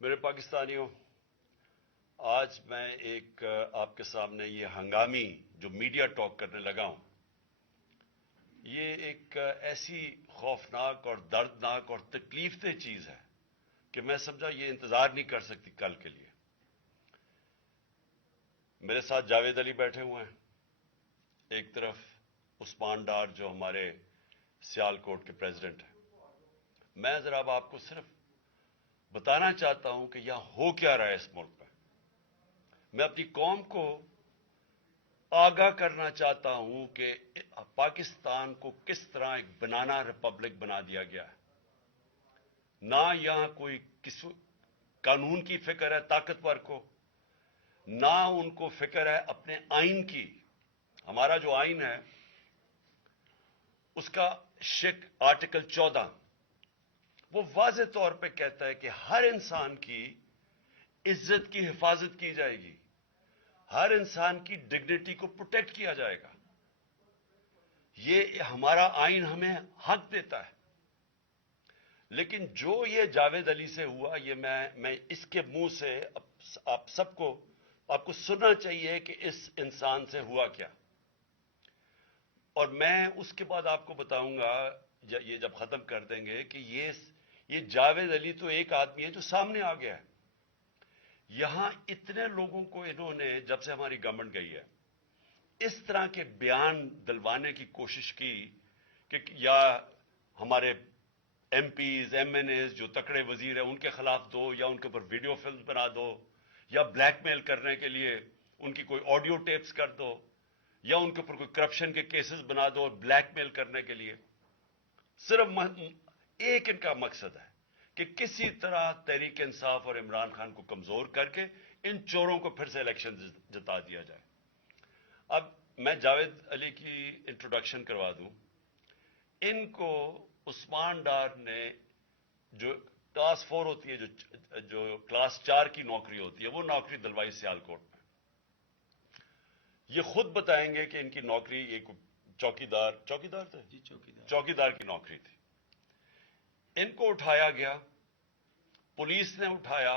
میرے پاکستانیوں، آج میں ایک آپ کے سامنے یہ ہنگامی جو میڈیا ٹاک کرنے لگا ہوں، یہ ایک ایسی خوفناک اور دردناک اور تکلیف دہ چیز ہے کہ میں سمجھا یہ انتظار نہیں کر سکتی کل کے لیے۔ میرے ساتھ جاوید علی بیٹھے ہوئے ہیں، ایک طرف عثمان ڈار جو ہمارے سیال کوٹ کے پریزیڈنٹ ہیں۔ میں ذرا اب آپ کو صرف بتانا چاہتا ہوں کہ یہاں ہو کیا رہا ہے اس ملک میں۔ میں اپنی قوم کو آگاہ کرنا چاہتا ہوں کہ پاکستان کو کس طرح ایک بنانا ریپبلک بنا دیا گیا ہے۔ نہ یہاں کوئی قانون کی فکر ہے طاقتور کو، نہ ان کو فکر ہے اپنے آئین کی۔ ہمارا جو آئین ہے اس کا آرٹیکل 14 وہ واضح طور پہ کہتا ہے کہ ہر انسان کی عزت کی حفاظت کی جائے گی، ہر انسان کی ڈگنیٹی کو پروٹیکٹ کیا جائے گا۔ یہ ہمارا آئین ہمیں حق دیتا ہے۔ لیکن جو یہ جاوید علی سے ہوا، یہ میں اس کے منہ سے آپ کو سننا چاہیے کہ اس انسان سے ہوا کیا، اور میں اس کے بعد آپ کو بتاؤں گا یہ جب ختم کر دیں گے کہ یہ جاوید علی تو ایک آدمی ہے جو سامنے آ گیا ہے۔ یہاں اتنے لوگوں کو انہوں نے جب سے ہماری گورنمنٹ گئی ہے اس طرح کے بیان دلوانے کی کوشش کی کہ یا ہمارے MPs MNAs جو تکڑے وزیر ہیں ان کے خلاف دو، یا ان کے اوپر ویڈیو فلم بنا دو، یا بلیک میل کرنے کے لیے ان کی کوئی آڈیو ٹیپس کر دو، یا ان کے اوپر کوئی کرپشن کے کیسز بنا دو بلیک میل کرنے کے لیے۔ صرف ایک ان کا مقصد ہے کہ کسی طرح تحریک انصاف اور عمران خان کو کمزور کر کے ان چوروں کو پھر سے الیکشن جتا دیا جائے۔ اب میں جاوید علی کی انٹروڈکشن کروا دوں۔ ان کو عثمان ڈار نے جو کلاس 4 ہوتی ہے، جو کلاس 4 کی نوکری ہوتی ہے، وہ نوکری دلوائی سیالکوٹ میں۔ یہ خود بتائیں گے کہ ان کی نوکری ایک چوکیدار تھے؟ جی چوکیدار چوکیدار کی نوکری تھی۔ ان کو اٹھایا گیا، پولیس نے اٹھایا،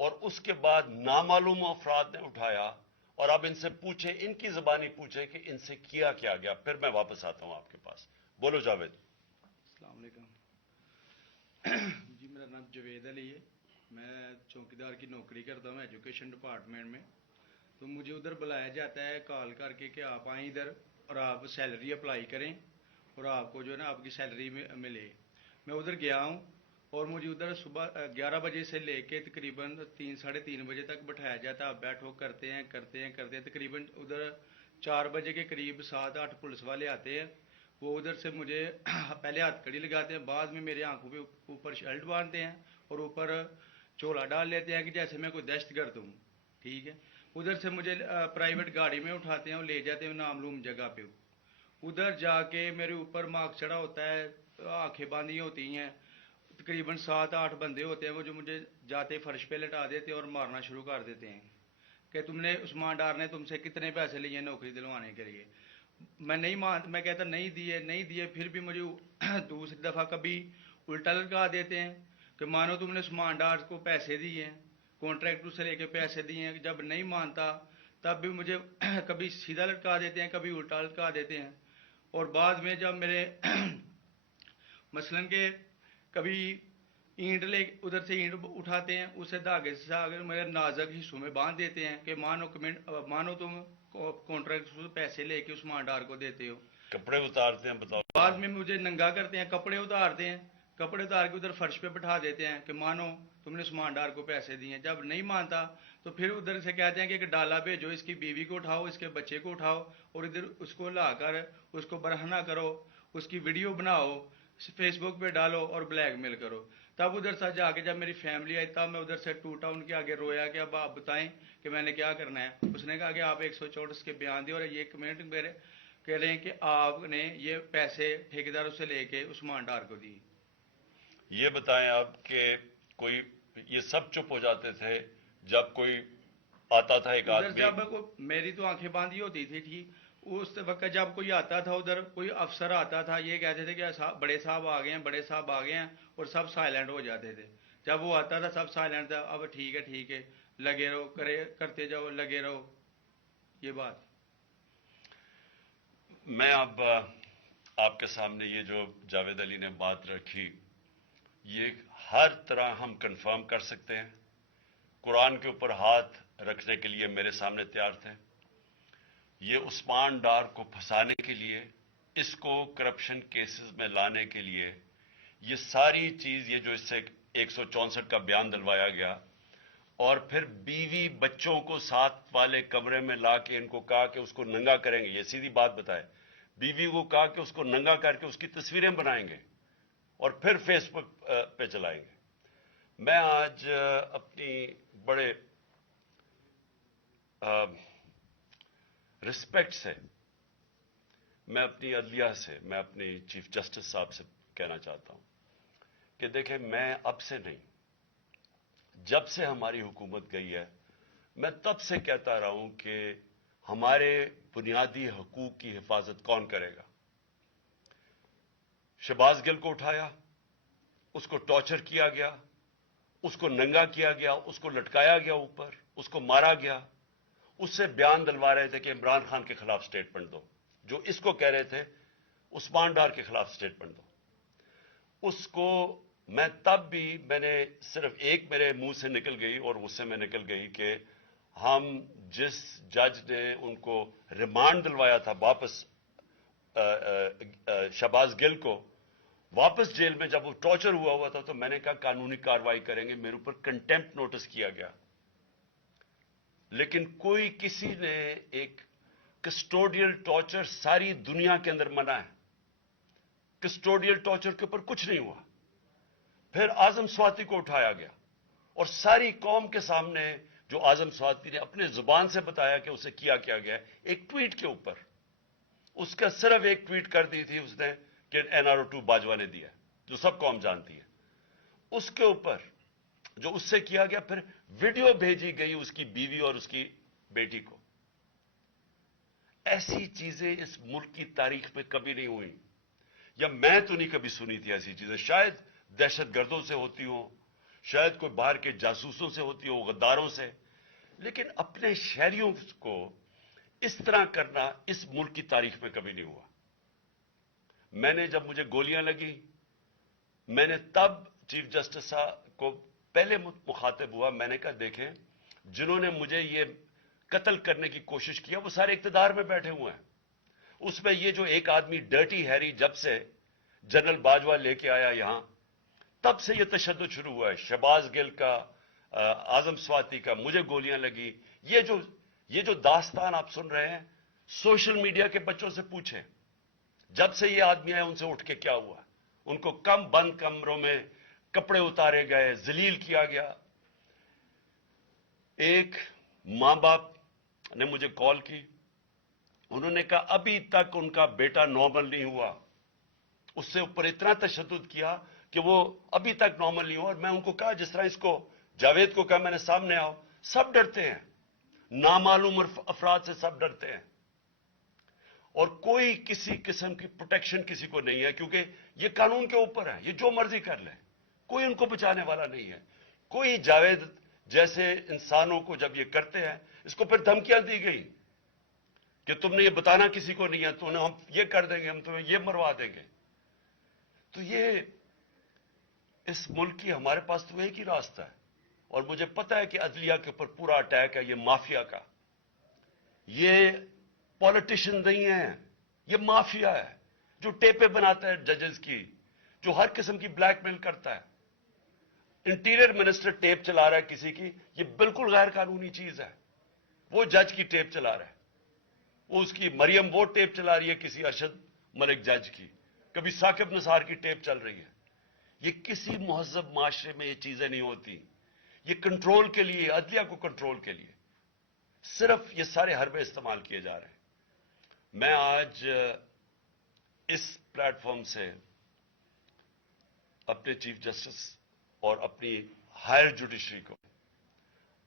اور اس کے بعد نامعلوم افراد نے اٹھایا، اور اب ان سے پوچھے، ان کی زبانی پوچھے کہ ان سے کیا گیا۔ پھر میں واپس آتا ہوں آپ کے پاس۔ بولو جاوید۔ السلام علیکم جی، میرا نام جاوید علی ہے، میں چوکیدار کی نوکری کرتا ہوں ایجوکیشن ڈپارٹمنٹ میں۔ تو مجھے ادھر بلایا جاتا ہے کال کر کے کہ آپ آئیں ادھر اور آپ سیلری اپلائی کریں اور آپ کو جو ہے نا آپ کی سیلری ملے۔ میں ادھر گیا ہوں اور مجھے ادھر صبح 11 بجے سے لے کے تقریباً 3-3:30 بجے تک بٹھایا جاتا ہے۔ آپ بیٹھو، کرتے ہیں تقریباً ادھر 4 بجے کے قریب 7-8 پولیس والے آتے ہیں۔ وہ ادھر سے مجھے پہلے ہاتھ کڑی لگاتے ہیں، بعد میں میرے آنکھوں پہ اوپر شرٹ باندھتے ہیں اور اوپر چولا ڈال لیتے ہیں کہ جیسے میں کوئی دہشت گرد ہوں، ٹھیک ہے۔ ادھر سے مجھے پرائیویٹ گاڑی میں اٹھاتے ہیں اور لے جاتے ہیں نامعلوم جگہ پہ۔ ادھر جا کے میرے اوپر مارک چڑھا ہوتا ہے، آنکھیں باندھی ہوتی ہیں، تقریباً 7-8 بندے ہوتے ہیں وہ جو مجھے جاتے فرش پہ لٹا دیتے ہیں اور مارنا شروع کر دیتے ہیں کہ تم نے عثمان ڈار نے تم سے کتنے پیسے لیے نوکری دلوانے کے لیے۔ میں کہتا نہیں دیے، پھر بھی مجھے دوسری دفعہ کبھی الٹا لٹکا دیتے ہیں کہ مانو تم نے عثمان ڈار کو پیسے دیے ہیں، کانٹریکٹر سے لے کے پیسے دیے ہیں۔ جب نہیں مانتا تب بھی مجھے کبھی سیدھا لٹکا دیتے ہیں، کبھی الٹا لٹکا دیتے ہیں۔ اور بعد میں جب میرے مثلاً کہ کبھی اینٹ ادھر سے اینٹ اٹھاتے ہیں، اسے دھاگے سے میرے نازک حصوں میں باندھ دیتے ہیں کہ مانو تم کانٹریکٹر سے پیسے لے کے عثمان ڈار کو دیتے ہو۔ کپڑے اتارتے ہیں، بتاؤ۔ بعد میں مجھے ننگا کرتے ہیں، کپڑے اتارتے ہیں، کپڑے اتار کے ادھر فرش پہ بٹھا دیتے ہیں کہ مانو تم نے عثمان ڈار کو پیسے دیے ہیں۔ جب نہیں مانتا تو پھر ادھر سے کہتے ہیں کہ ایک ڈالا بھیجو، اس کی بیوی کو اٹھاؤ، اس کے بچے کو اٹھاؤ اور ادھر اس کو لا کر اس کو برہنہ کرو، اس کی ویڈیو بناؤ، فیس بک پہ ڈالو اور بلیک میل کرو۔ تب ادھر سے جا کے جب میری فیملی آئی تب میں ادھر سے ٹوٹا، ان کے آگے رویا کہ اب آپ بتائیں کہ میں نے کیا کرنا ہے۔ اس نے کہا کہ آپ 134 کے بیان دیں اور یہ کمنٹ میرے کہہ رہے ہیں کہ آپ نے یہ پیسے ٹھیکیداروں سے لے کے عثمان ڈار کو دی۔ یہ بتائیں آپ کہ کوئی یہ سب چپ ہو جاتے تھے جب کوئی آتا تھا ایک ادھر آدمی؟ جب میری تو آنکھیں باندھی ہوتی تھی، ٹھیک، اس وقت جب کوئی آتا تھا ادھر، کوئی افسر آتا تھا، یہ کہتے تھے کہ بڑے صاحب آ گئے ہیں، بڑے صاحب آ گئے ہیں، اور سب سائلنٹ ہو جاتے تھے۔ جب وہ آتا تھا سب سائلنٹ تھا، اب ٹھیک ہے لگے رہو، کرتے جاؤ، لگے رہو، یہ بات. میں اب آپ کے سامنے یہ جو جاوید علی نے بات رکھی، یہ ہر طرح ہم کنفرم کر سکتے ہیں. قرآن کے اوپر ہاتھ رکھنے کے لیے میرے سامنے تیار تھے. یہ عثمان ڈار کو پھنسانے کے لیے، اس کو کرپشن کیسز میں لانے کے لیے، یہ ساری چیز، یہ جو اس سے 164 کا بیان دلوایا گیا، اور پھر بیوی بچوں کو ساتھ والے کمرے میں لا کے ان کو کہا کہ اس کو ننگا کریں گے. یہ سیدھی بات بتائے، بیوی کو کہا کہ اس کو ننگا کر کے اس کی تصویریں بنائیں گے اور پھر فیس بک پہ چلائیں گے. میں آج اپنی بڑے رسپیکٹ سے، میں اپنی عدلیہ سے، میں اپنی چیف جسٹس صاحب سے کہنا چاہتا ہوں کہ دیکھیں، میں اب سے نہیں، جب سے ہماری حکومت گئی ہے، میں تب سے کہتا رہا ہوں کہ ہمارے بنیادی حقوق کی حفاظت کون کرے گا. شہباز گل کو اٹھایا، اس کو ٹارچر کیا گیا، اس کو ننگا کیا گیا، اس کو لٹکایا گیا اوپر، اس کو مارا گیا. اس سے بیان دلوا رہے تھے کہ عمران خان کے خلاف سٹیٹمنٹ دو، جو اس کو کہہ رہے تھے عثمان ڈار کے خلاف سٹیٹمنٹ دو. اس کو میں تب بھی، میں نے صرف ایک میرے منہ سے نکل گئی اور غصے میں نکل گئی کہ ہم جس جج نے ان کو ریمانڈ دلوایا تھا واپس، شہباز گل کو واپس جیل میں، جب وہ ٹارچر ہوا تھا، تو میں نے کہا قانونی کارروائی کریں گے. میرے اوپر کنٹیمپٹ نوٹس کیا گیا، لیکن کوئی کسی نے ایک کسٹوڈیل ٹارچر ساری دنیا کے اندر منع ہے، کسٹوڈیل ٹارچر کے اوپر کچھ نہیں ہوا. پھر اعظم سواتی کو اٹھایا گیا اور ساری قوم کے سامنے جو اعظم سواتی نے اپنے زبان سے بتایا کہ اسے کیا گیا، ایک ٹویٹ کے اوپر، اس کا صرف ایک ٹویٹ کر دی تھی اس نے کہ NRO2 باجوہ نے دیا، جو سب قوم جانتی ہے. اس کے اوپر جو اس سے کیا گیا، پھر ویڈیو بھیجی گئی اس کی بیوی اور اس کی بیٹی کو. ایسی چیزیں اس ملک کی تاریخ میں کبھی نہیں ہوئی، یا میں تو نہیں کبھی سنی تھی ایسی چیزیں. شاید دہشت گردوں سے ہوتی ہوں، شاید کوئی باہر کے جاسوسوں سے ہوتی ہو، غداروں سے، لیکن اپنے شہریوں کو اس طرح کرنا اس ملک کی تاریخ میں کبھی نہیں ہوا. میں نے، جب مجھے گولیاں لگی، میں نے تب چیف جسٹس صاحب کو پہلے مخاطب ہوا. میں نے کہا دیکھیں، جنہوں نے مجھے یہ قتل کرنے کی کوشش کیا وہ سارے اقتدار میں بیٹھے ہوئے ہیں. اس میں یہ جو ایک آدمی ڈرٹی ہیری، جب سے جنرل باجوہ لے کے آیا یہاں، تب سے یہ تشدد شروع ہوا ہے. شہباز گل کا، اعظم سواتی کا، مجھے گولیاں لگی. یہ جو داستان آپ سن رہے ہیں، سوشل میڈیا کے بچوں سے پوچھیں، جب سے یہ آدمی آئے ان سے اٹھ کے کیا ہوا. ان کو بند کمروں میں کپڑے اتارے گئے، ذلیل کیا گیا. ایک ماں باپ نے مجھے کال کی، انہوں نے کہا ابھی تک ان کا بیٹا نارمل نہیں ہوا. اس سے اوپر اتنا تشدد کیا کہ وہ ابھی تک نارمل نہیں ہوا. اور میں ان کو کہا، جس طرح اس کو جاوید کو کہا میں نے سامنے آؤ، سب ڈرتے ہیں، نامعلوم افراد سے سب ڈرتے ہیں، اور کوئی کسی قسم کی پروٹیکشن کسی کو نہیں ہے، کیونکہ یہ قانون کے اوپر ہے، یہ جو مرضی کر لے، کوئی ان کو بچانے والا نہیں ہے. کوئی جاوید جیسے انسانوں کو جب یہ کرتے ہیں، اس کو پھر دھمکیاں دی گئی کہ تم نے یہ بتانا کسی کو نہیں ہے، تو ہم یہ کر دیں گے، ہم تمہیں یہ مروا دیں گے. تو یہ اس ملک کی، ہمارے پاس تو ایک ہی راستہ ہے، اور مجھے پتا ہے کہ عدلیہ کے اوپر پورا اٹیک ہے، یہ مافیا کا. یہ پولیٹیشین نہیں ہے، یہ مافیا ہے جو ٹیپیں بناتا ہے ججز کی، جو ہر قسم کی بلیک میل کرتا ہے. انٹیریئر منسٹر ٹیپ چلا رہا ہے کسی کی، یہ بالکل غیر قانونی چیز ہے. وہ جج کی ٹیپ چلا رہا ہے، وہ اس کی مریم وہ ٹیپ چلا رہی ہے کسی ارشد ملک جج کی، کبھی ثاقب نثار کی ٹیپ چل رہی ہے. یہ کسی مہذب معاشرے میں یہ چیزیں نہیں ہوتی. یہ کنٹرول کے لیے، عدلیہ کو کنٹرول کے لیے صرف یہ سارے حربے استعمال کیے جا رہے ہیں. میں آج اس پلیٹ فارم سے اپنے چیف جسٹس اور اپنی ہائر جوڈیشری کو،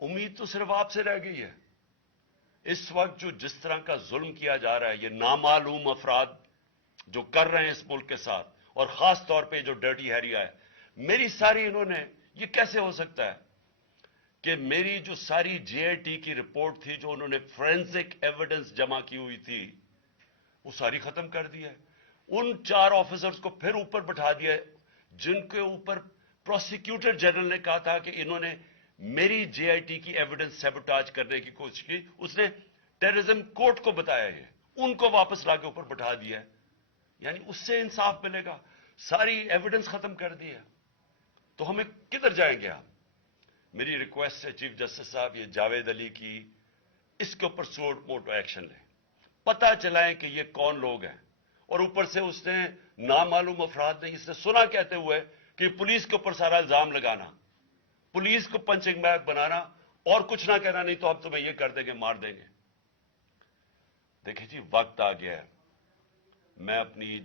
امید تو صرف آپ سے رہ گئی ہے. اس وقت جو جس طرح کا ظلم کیا جا رہا ہے، یہ نامعلوم افراد جو کر رہے ہیں اس ملک کے ساتھ، اور خاص طور پہ جو ڈرٹی ہیری ہے، میری ساری انہوں نے یہ کیسے ہو سکتا ہے کہ میری جو ساری جے آئی ٹی کی رپورٹ تھی جو انہوں نے فورینسک ایویڈنس جمع کی ہوئی تھی وہ ساری ختم کر دی ہے. ان 4 آفیسرز کو پھر اوپر بٹھا دیا جن کے اوپر پروسیکیوٹر جنرل نے کہا تھا کہ انہوں نے میری جے آئی ٹی کی ایویڈنس سیبوٹاج کرنے کی کوشش کی. اس نے ٹیررزم کورٹ کو بتایا یہ، ان کو واپس لا کے اوپر بٹھا دیا ہے. یعنی اس سے انصاف ملے گا؟ ساری ایویڈنس ختم کر دی ہے. تو ہمیں کدھر جائیں گے ہم؟ میری ریکویسٹ ہے چیف جسٹس صاحب، یہ جاوید علی کی اس کے اوپر موٹو ایکشن لیں، پتہ چلائیں کہ یہ کون لوگ ہیں. اور اوپر سے اس نے نامعلوم افراد نے اس نے سنا کہتے ہوئے کہ پولیس کے اوپر سارا الزام لگانا، پولیس کو پنچنگ بیگ بنانا اور کچھ نہ کہنا، نہیں تو ہم تمہیں یہ کر دیں گے، مار دیں گے. دیکھیں جی، وقت آ گیا ہے. میں اپنی